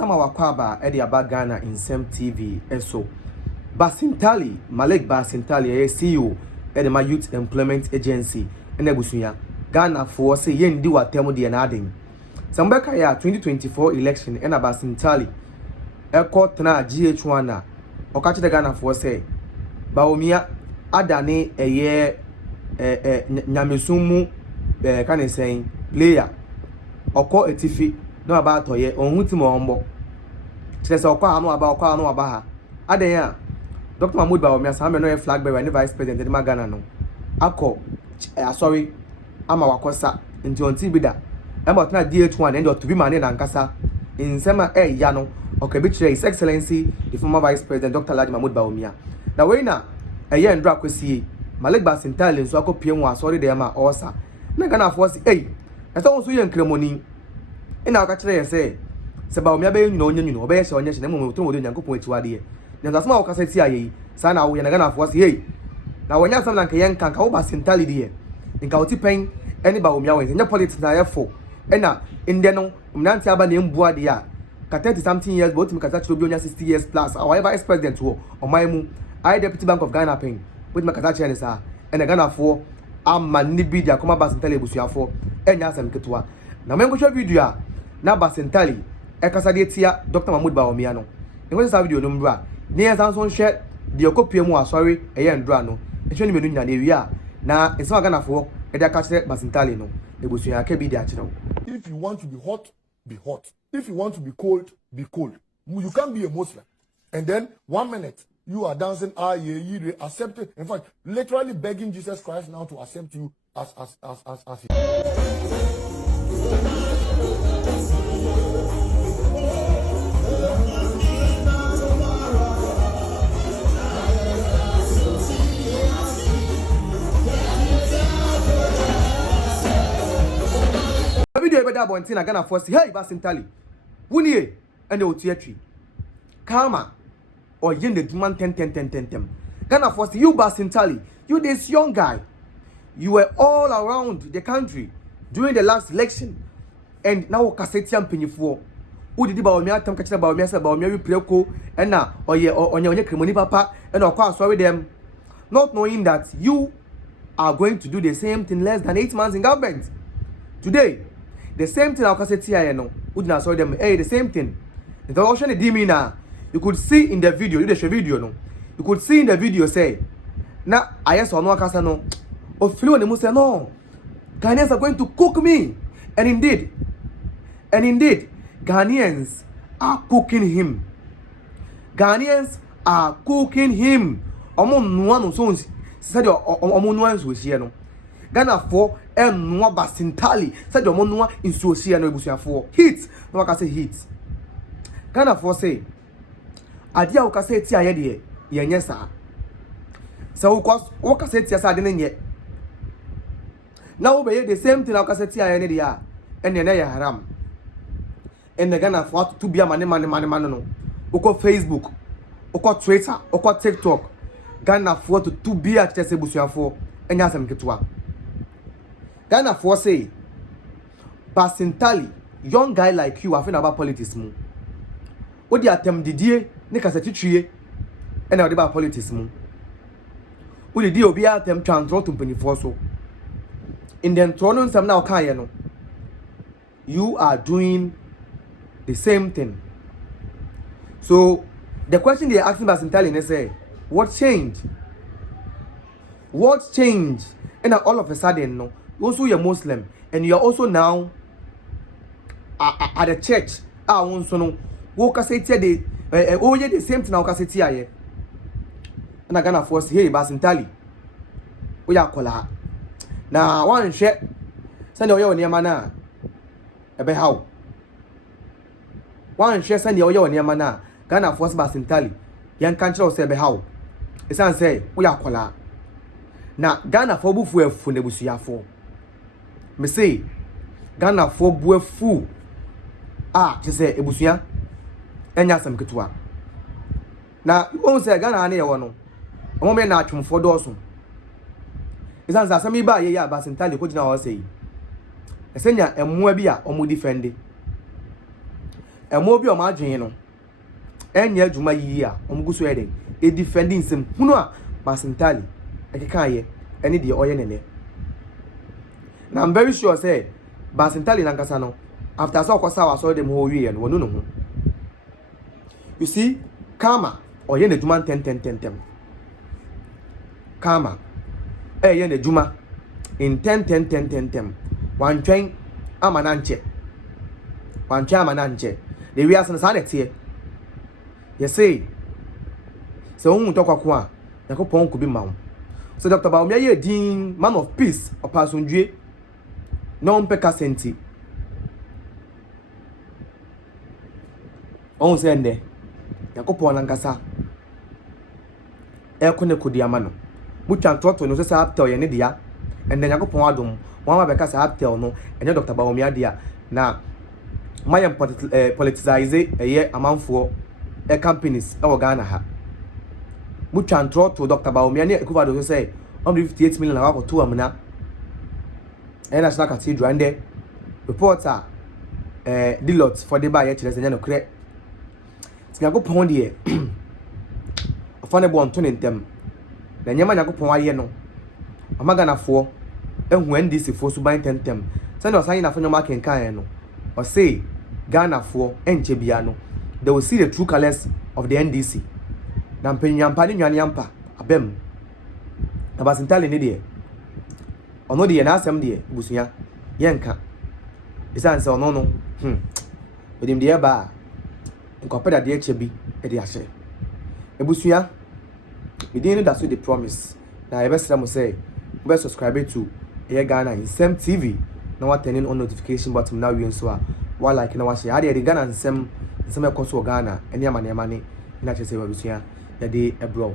Asama wakwaba edi abagana in Sem TV eso. Basintale, Malik Basintale, CEO edi ma Youth Employment Agency ene busunya. Ghana for say yen di watemu di enading. Sambeka ya 2024 election ena Basintale tena GH1 na okachi de Ghana for say Bawumia adane eye nyamesumu kan say player oko etifi no aba toye onhuti mo ombo tese oko anu aba ha adan ya Dr Bawumia sa me no flag bearer and vice president de Ghana no akọ sorry ama wakosa nti onti bida ema tena DH1 and to be man na nkasa insema ya no okay be His Excellency the former vice president Dr Bawumia na we na eye ndra kwesi Malik Basintale nso akopie mu asori de ma osa na Ghana for say esa won so ye nkremoni ina aka kire ye se Bawumia be nyuno onye nyuno obe ye onye hye na mo to mo de nyankopon atiwade na zasma wo kasa ti ayi sa na wo ye na Ghana for say na wonya sam na nka ye nka wo Basintale de nka oti pen eni Bawumia we nya politics na ye fo ena inde no mnanti aba na mbua de ya ka 30 something years but me kasa chiro bi onya 60 years plus our vice president wo oman I Deputy Bank of Ghana pen with my kasa chene sa ena Ghana for ama ni bi dia koma Basintale busuafo enya asem ketua na mengo hwe video na Basintale kasa de tia Dr Bawumia no engo sa video no mbra ni ensanso hwe de okopie mu asori eye ndra no ehwe ni menu nya na ewia na enso Ghana for e de aka kire Basintale no ebusua ka bi de akire. If you want to be hot, be hot. If you want to be cold, be cold. You can't be a Muslim and then 1 minute you are dancing, you accept it. In fact, literally begging Jesus Christ now to accept you as video ebe da bonti na Ghana for say hey Basintale wunie ene otuatwi kama or yin the demand 10 Ghana for say you Basintale, you this young guy, you were all around the country during the last election and now kasetiam penifo who did Bawumia tam kachira Bawumia say Bawumia preko and na onye kremoni papa and okwa sorry them not knowing that you are going to do the same thing less than 8 months in government. Today the same thing I kaseti aye no who did sorry them the same thing the ocean the dimina you could see in the video, you could see in the video say na ayes or no akasa no or flew and say no Ghanaians are going to cook me and indeed Ghanaians are cooking him. Ghanaians are cooking him. Omo nwa no so said omo nwa nso hie no Ghana for nwa Basintale said omo nwa nso hie no ebusuafo hit no akasa hit Ghana for say adia wo kasa eti aye de ye nye sa wo kasa eti asa de nye na wo be the same thing wo kasa eti aye ne de ya ene na ya haram ene Ghana for to bia mane no uko Facebook uko Twitter uko TikTok Ghana for to bia chese busuafo enya asem ketwa Ghana for say Basintale young guy like you afin about politics mu odi atem didie ne kasa titwie ena odi ba politics mu odi di obi atem twantro to mpanifo so in the trono nsam na okaye no you are doing the same thing. So the question they are asking Basintale they say what changed and all of a sudden no also you're Muslim and you're also now at a church so no wo kaseti de ye the same thing na wo kaseti aye na Ghana for say hey Basintale wo ya kola na wan hwe sane wo ye woniema na ebe hawo wan hwe sane wo ye woniema na Ghana for Basintale yan kan kire wo say ebe hawo esan say wo ya kola na Ghana for bufu afu na busuafo me say Ghana for bu afu je say ebusua enya asem ketwa na won say Ghana na ye wo no omo me na atwomfo doso esan sa asem ba ye ya Basintale ko gina wo say esenya emmoa bi a omo defend emo bi o ma adwen no enya adwuma yi a omgu so yede e defending sim hunu a Basintale ekeka ye ene de oye nene na I'm very sure say Basintale nankasa no after so kwasa wa so dem ho wie no no ho you see karma oye na adwuma 10 karma ye na adwuma in 10 wan twen amananche the we asan sa netie you say so hu to kwako a yakopon ko bi mawo so Dr Bawumia ye din man of peace opasondwe no mpeka senti on se nde yakopon lankasa ekone kodi amano mutwan toto no se aptel ye ne dia ende yakopon adom wan ma beka sa aptel no enye Dr Bawumia dia na mayam politicize amanfo companies e Ghana ha mutwan toto Dr Bawumia ne ekuvado so say 58 million na wakoto amna national cathedral and reporter Dilot for the buy chile se nya no kre Yakopon de afane bo onto ne ntem na nyama Yakopon aye no amaganafo ehu NDC fo so ban tentem se no san na fanyo ma kenkan no o say Ghana fo enche bia no they will see the true colors of the NDC na mpenyampa ni nwane yampa abem na Basintale ne de ono de na asem de busuya yenka isan se ono no odim de ba nkopeda de eche bi e de ahye ebusuya midin da so the promise na yebesra mo say be subscribe to Ghana Nsem TV na what turning on notification button now we so a wa like na wa share de Ghana Nsem ekoso Ghana eni amane na chese wa busuya ya de ebro